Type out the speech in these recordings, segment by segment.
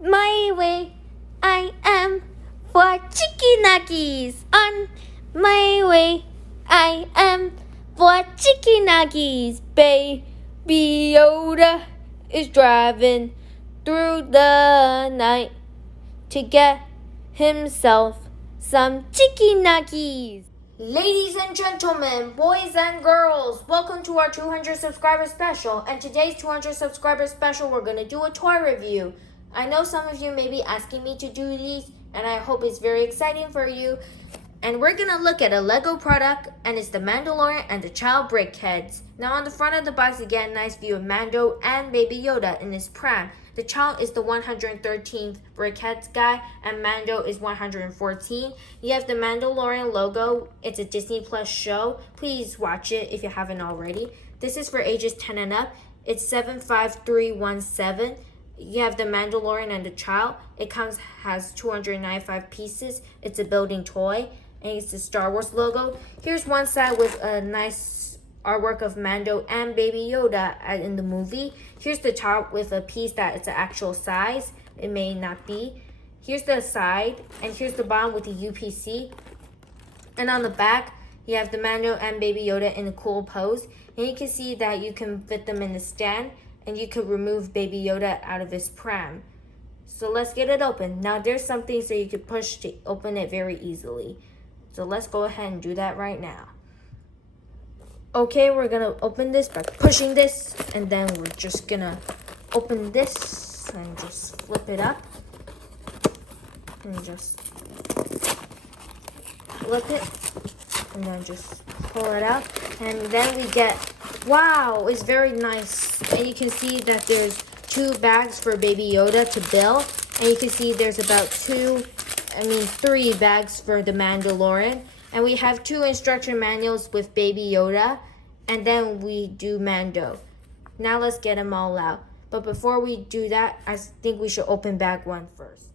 my way. I am for chicken nuggets. On my way. I am for chicken nuggets. Baby Yoda is driving through the night to get himself some chicken nuggets. Ladies and gentlemen, boys and girls, welcome to our 200 subscriber special. And today's 200 subscriber special, we're going to do a toy review. I know some of you may be asking me to do these, and I hope it's very exciting for you. And we're going to look at a Lego product, and it's the Mandalorian and the Child Brickheadz. Now on the front of the box, you get a nice view of Mando and Baby Yoda in his pram. The Child is the 113th Brickheadz guy, and Mando is 114. You have the Mandalorian logo. It's a Disney Plus show. Please watch it if you haven't already. This is for ages 10 and up. It's 75317. You have the Mandalorian and the Child. It has 295 pieces. It's a building toy, and it's the Star Wars logo. Here's one side with a nice artwork of Mando and Baby Yoda in the movie. Here's the top with a piece that it's an actual size. It may not be. Here's the side, and here's the bottom with the UPC. And on the back, you have the Mando and Baby Yoda in a cool pose. And you can see that you can fit them in the stand, and you could remove Baby Yoda out of his pram. So let's get it open. Now there's some things that you could push to open it very easily. So let's go ahead and do that right now. Okay, we're gonna open this by pushing this, and then we're just gonna open this and just flip it up. And just flip it, and then just pull it out. And then we get, wow, it's very nice. And you can see that there's 2 bags for Baby Yoda to build. And you can see there's about 3 bags for the Mandalorian. And we have 2 instruction manuals with Baby Yoda. And then we do Mando. Now let's get them all out. But before we do that, I think we should open bag 1 first.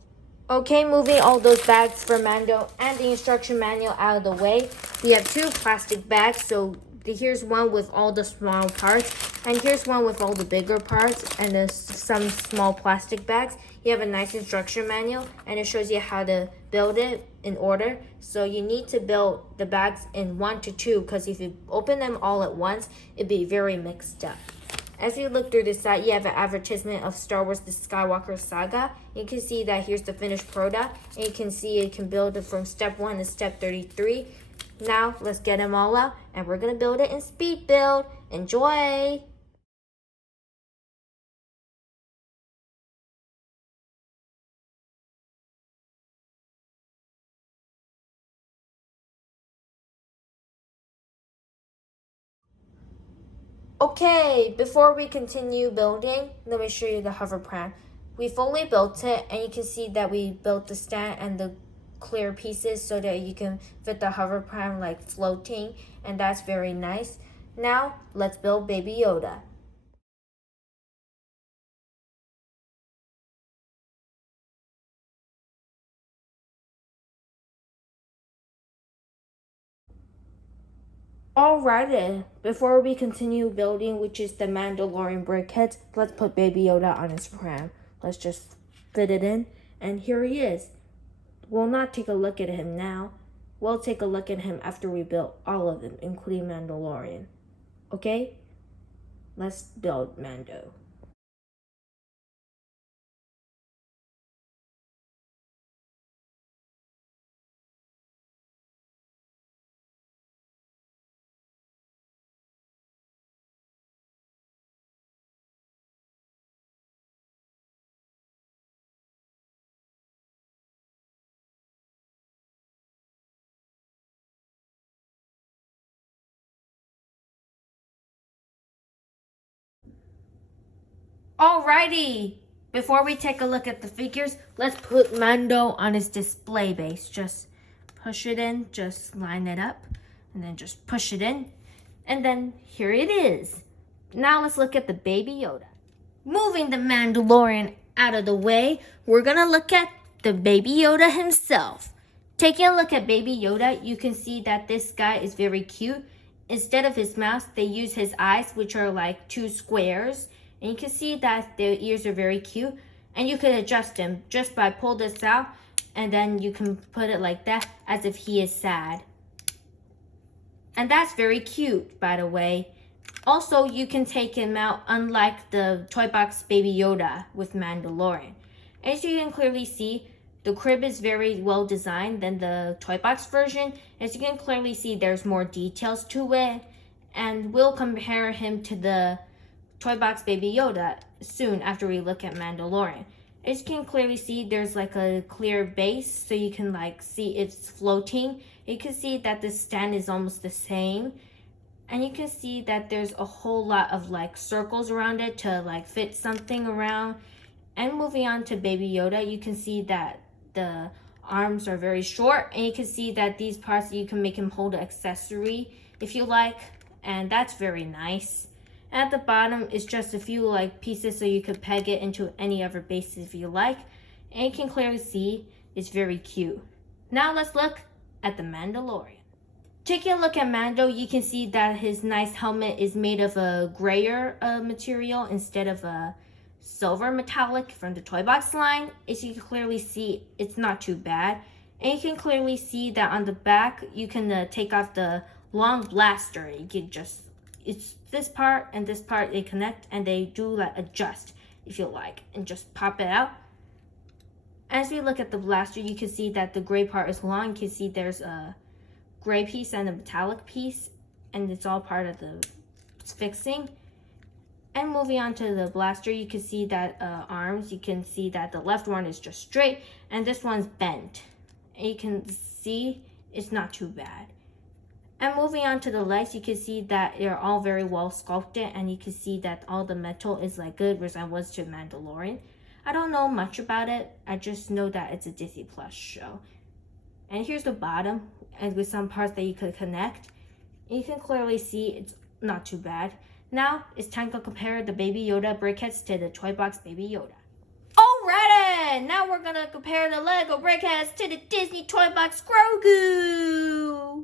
Okay, moving all those bags for Mando and the instruction manual out of the way. We have 2 plastic bags. So here's one with all the small parts. And here's one with all the bigger parts and some small plastic bags. You have a nice instruction manual, and it shows you how to build it in order. So you need to build the bags in 1 to 2, because if you open them all at once, it'd be very mixed up. As you look through the side, you have an advertisement of Star Wars The Skywalker Saga. You can see that here's the finished product, and you can see you can build it from step 1 to step 33. Now let's get them all out, and we're gonna build it in speed build. Enjoy! Okay, before we continue building, let me show you the hover pram. We fully built it, and you can see that we built the stand and the clear pieces so that you can fit the hover pram like floating, and that's very nice. Now, let's build Baby Yoda. Alrighty, before we continue building, which is the Mandalorian Brickheadz, let's put Baby Yoda on his pram. Let's just fit it in, and here he is. We'll not take a look at him now. We'll take a look at him after we build all of them, including Mandalorian. Okay? Let's build Mando. Alrighty, before we take a look at the figures, let's put Mando on his display base. Just push it in, just line it up, and then just push it in. And then here it is. Now let's look at the Baby Yoda. Moving the Mandalorian out of the way, we're gonna look at the Baby Yoda himself. Taking a look at Baby Yoda, you can see that this guy is very cute. Instead of his mouth, they use his eyes, which are like 2 squares. And you can see that their ears are very cute. And you could adjust him just by pull this out, and then you can put it like that as if he is sad. And that's very cute, by the way. Also, you can take him out unlike the Toy Box Baby Yoda with Mandalorian. As you can clearly see, the crib is very well designed than the Toy Box version. As you can clearly see, there's more details to it. And we'll compare him to the Toy Box Baby Yoda soon after we look at Mandalorian. As you can clearly see, there's like a clear base, so you can like see it's floating. You can see that the stand is almost the same. And you can see that there's a whole lot of like circles around it to like fit something around. And moving on to Baby Yoda, you can see that the arms are very short. And you can see that these parts, you can make him hold an accessory if you like. And that's very nice. At the bottom is just a few like pieces so you could peg it into any other bases if you like. And you can clearly see it's very cute. Now let's look at the Mandalorian. Taking a look at Mando, you can see that his nice helmet is made of a grayer material instead of a silver metallic from the Toy Box line. As you can clearly see, it's not too bad. And you can clearly see that on the back, you can take off the long blaster. You can just, it's this part and this part, they connect and they do like adjust if you like and just pop it out. As we look at the blaster, you can see that the gray part is long. You can see there's a gray piece and a metallic piece, and it's all part of the fixing. And moving on to the blaster, you can see that arms, you can see that the left one is just straight and this one's bent. And you can see it's not too bad. And moving on to the legs, you can see that they're all very well sculpted, and you can see that all the metal is like good resemblance to Mandalorian. I don't know much about it. I just know that it's a Disney Plus show. And here's the bottom, and with some parts that you could connect. You can clearly see it's not too bad. Now it's time to compare the Baby Yoda Brickheadz to the Toy Box Baby Yoda. Alrighty, now we're gonna compare the Lego Brickheadz to the Disney Toy Box Grogu.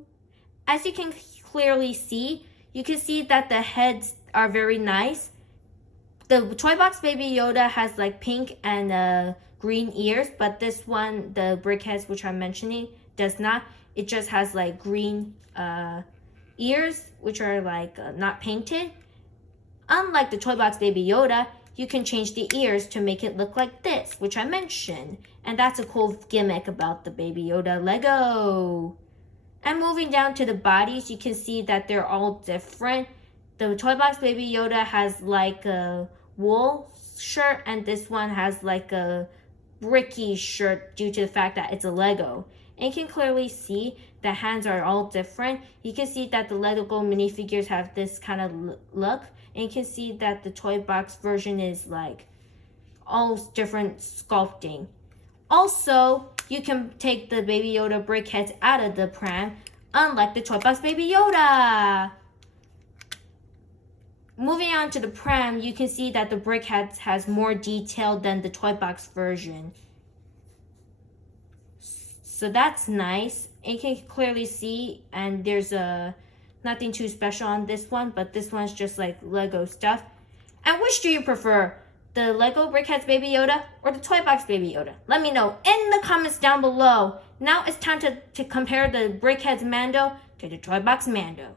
As you can clearly see, you can see that the heads are very nice. The Toy Box Baby Yoda has like pink and green ears, but this one, the Brickheadz, which I'm mentioning, does not. It just has like green ears, which are like not painted. Unlike the Toy Box Baby Yoda, you can change the ears to make it look like this, which I mentioned. And that's a cool gimmick about the Baby Yoda Lego. And moving down to the bodies, you can see that they're all different. The Toy Box Baby Yoda has like a wool shirt, and this one has like a bricky shirt due to the fact that it's a Lego. And you can clearly see the hands are all different. You can see that the Lego minifigures have this kind of look. And you can see that the Toy Box version is like all different sculpting. Also, you can take the Baby Yoda Brickheadz out of the pram, unlike the Toy Box Baby Yoda. Moving on to the pram, you can see that the Brickheadz has more detail than the Toy Box version. So that's nice. And you can clearly see, and there's nothing too special on this one, but this one's just like Lego stuff. And which do you prefer? The Lego Brickheadz Baby Yoda or the Toy Box Baby Yoda? Let me know in the comments down below. Now it's time to compare the Brickheadz Mando to the Toy Box Mando.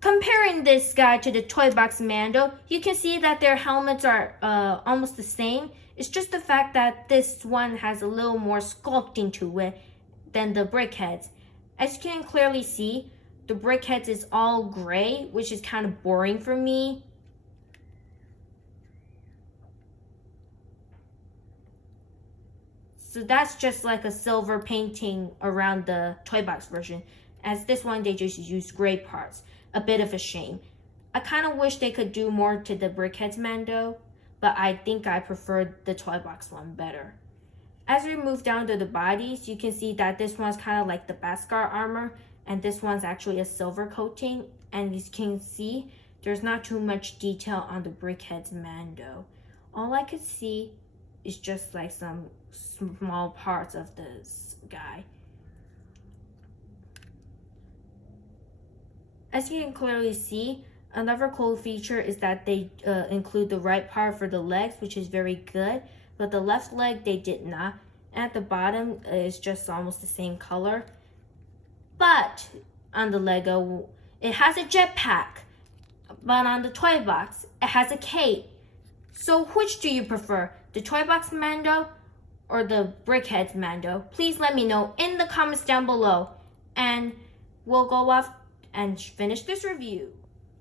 Comparing this guy to the Toy Box Mando, you can see that their helmets are almost the same. It's just the fact that this one has a little more sculpting to it than the Brickheadz. As you can clearly see, the Brickheadz is all gray, which is kind of boring for me. So that's just like a silver painting around the Toy Box version. As this one, they just use gray parts. A bit of a shame. I kind of wish they could do more to the Brickheadz Mando, but I think I preferred the Toy Box one better. As we move down to the bodies, you can see that this one's kind of like the Beskar armor, and this one's actually a silver coating. And you can see, there's not too much detail on the Brickheadz Mando. All I could see is just like some small parts of this guy. As you can clearly see, another cool feature is that they include the right part for the legs, which is very good. but the left leg they did not. And at the bottom is just almost the same color. But on the Lego, it has a jetpack. But on the toy box, it has a cape. So which do you prefer? The toy box Mando or the Brickheadz Mando? Please let me know in the comments down below. And we'll go off and finish this review.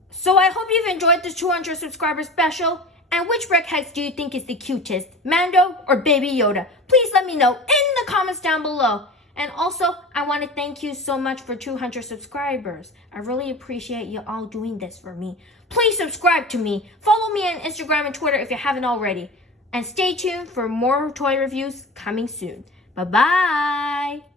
So I hope you've enjoyed this 200 subscriber special. And which Brickheadz do you think is the cutest? Mando or Baby Yoda? Please let me know in the comments down below. And also, I want to thank you so much for 200 subscribers. I really appreciate you all doing this for me. Please subscribe to me. Follow me on Instagram and Twitter if you haven't already. And stay tuned for more toy reviews coming soon. Bye-bye.